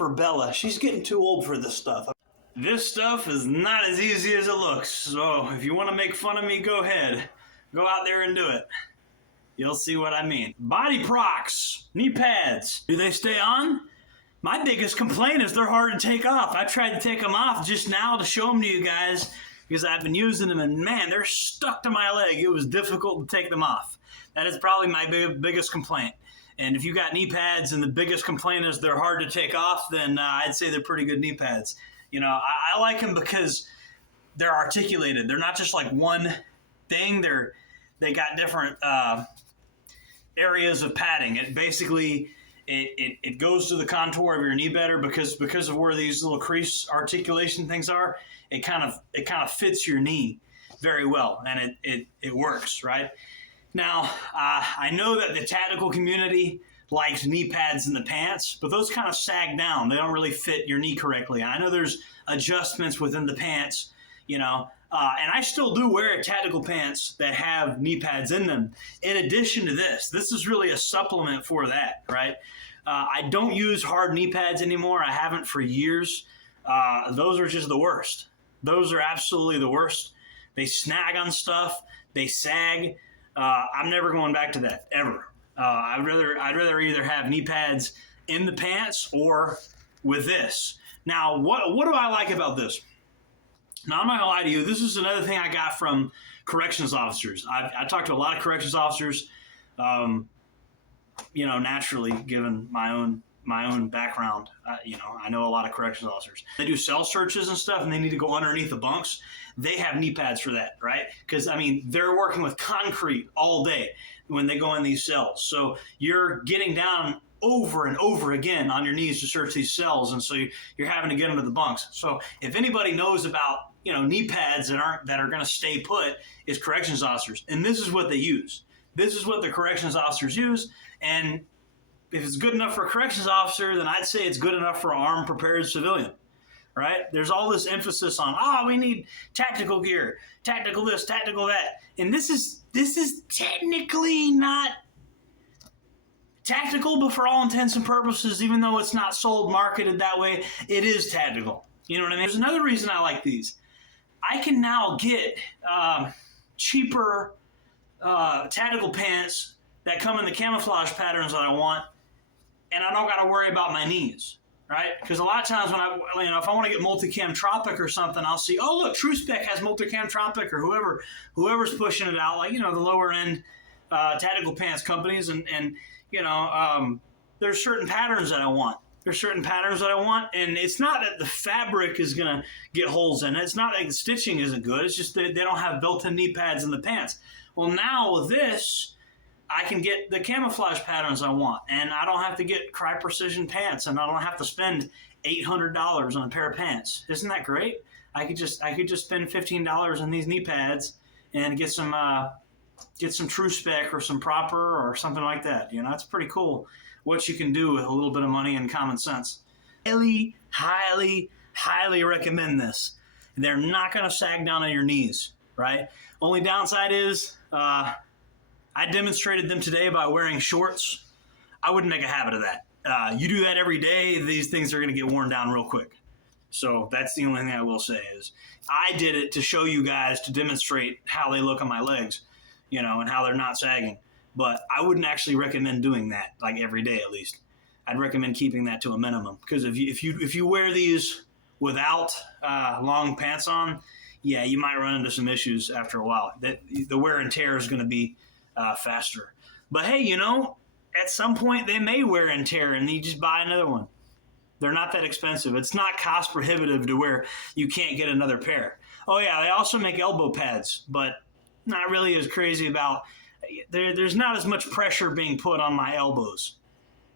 for Bella. She's getting too old for this stuff. This stuff is not as easy as it looks, so if you want to make fun of me, go ahead. Go out there and do it. You'll see what I mean. Bodyprox knee pads. Do they stay on? My biggest complaint is they're hard to take off. I tried to take them off just now to show them to you guys because I've been using them, and man, they're stuck to my leg. It was difficult to take them off. That is probably my biggest complaint. And if you got knee pads and the biggest complaint is they're hard to take off, then I'd say they're pretty good knee pads. You know, I like them because they're articulated. They're not just like one thing. They got different areas of padding. It basically it goes to the contour of your knee better because of where these little crease articulation things are. It kind of fits your knee very well, and it works, right? Now, I know that the tactical community likes knee pads in the pants, but those kind of sag down. They don't really fit your knee correctly. I know there's adjustments within the pants, you know, and I still do wear tactical pants that have knee pads in them. In addition to this is really a supplement for that, right? I don't use hard knee pads anymore. I haven't for years. Those are just the worst. Those are absolutely the worst. They snag on stuff. They sag. I'm never going back to that, ever. I'd rather either have knee pads in the pants or with this. Now, what do I like about this? Now, I'm not going to lie to you. This is another thing I got from corrections officers. I talked to a lot of corrections officers, you know, naturally, given my own background. You know, I know a lot of corrections officers. They do cell searches and stuff, and they need to go underneath the bunks. They have knee pads for that, right? Because, I mean, they're working with concrete all day when they go in these cells. So you're getting down over and over again on your knees to search these cells, and so you're having to get under the bunks. So if anybody knows about, you know, knee pads that are going to stay put, is corrections officers, and this is what they use. This is what the corrections officers use, and if it's good enough for a corrections officer, then I'd say it's good enough for an armed, prepared civilian, right? There's all this emphasis on, we need tactical gear, tactical this, tactical that, and this is technically not tactical, but for all intents and purposes, even though it's not sold, marketed that way, it is tactical. You know what I mean? There's another reason I like these. I can now get cheaper tactical pants that come in the camouflage patterns that I want, and I don't got to worry about my knees, right? Because a lot of times when if I want to get Multicam Tropic or something, I'll see, oh look, TrueSpec has Multicam Tropic, or whoever's pushing it out, like, you know, the lower end tactical pants companies, and you know, there's certain patterns that I want. And it's not that the fabric is gonna get holes in it. It's not like the stitching isn't good. It's just that they don't have built-in knee pads in the pants. Well, now with this, I can get the camouflage patterns I want, and I don't have to get Cry Precision pants, and I don't have to spend $800 on a pair of pants. Isn't that great? I could just spend $15 on these knee pads and get some TrueSpec or some Proper or something like that. You know, it's pretty cool what you can do with a little bit of money and common sense. Highly, highly, highly recommend this. They're not going to sag down on your knees, right? Only downside is I demonstrated them today by wearing shorts. I wouldn't make a habit of that. You do that every day, these things are going to get worn down real quick. So that's the only thing I will say is I did it to show you guys, to demonstrate how they look on my legs, you know, and how they're not sagging. But I wouldn't actually recommend doing that, like every day at least. I'd recommend keeping that to a minimum, because if you wear these without long pants on, yeah, you might run into some issues after a while. The wear and tear is going to be faster. But hey, you know, at some point they may wear and tear, and you just buy another one. They're not that expensive. It's not cost prohibitive to where you can't get another pair. Oh yeah, they also make elbow pads, but not really as crazy about. There's not as much pressure being put on my elbows,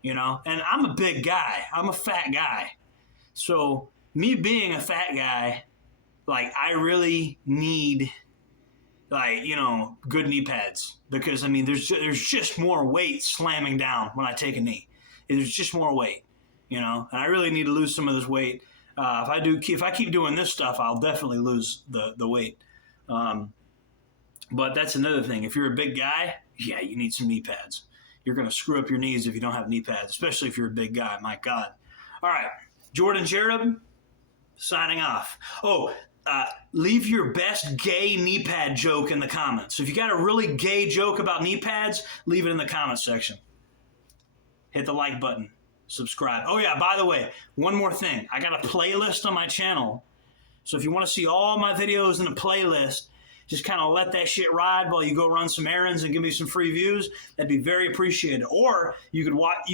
you know. And I'm a big guy. I'm a fat guy. So me being a fat guy, like, I really need, like, you know, good knee pads, because I mean there's just more weight slamming down when I take a knee. There's just more weight, you know, and I really need to lose some of this weight. If I keep doing this stuff, I'll definitely lose the weight. But that's another thing. If you're a big guy, yeah, you need some knee pads. You're going to screw up your knees if you don't have knee pads, especially if you're a big guy. My God. All right. Jordan Jareb, signing off. Oh, leave your best gay knee pad joke in the comments. If you got a really gay joke about knee pads, leave it in the comments section. Hit the like button. Subscribe. Oh yeah, by the way, one more thing. I got a playlist on my channel. So if you want to see all my videos in a playlist, just kind of let that shit ride while you go run some errands and give me some free views. That'd be very appreciated. Or you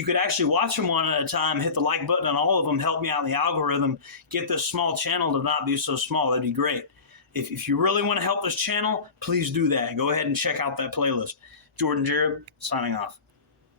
could actually watch them one at a time, hit the like button on all of them, help me out in the algorithm, get this small channel to not be so small. That'd be great. If you really want to help this channel, please do that. Go ahead and check out that playlist. Jordan Jareb, signing off.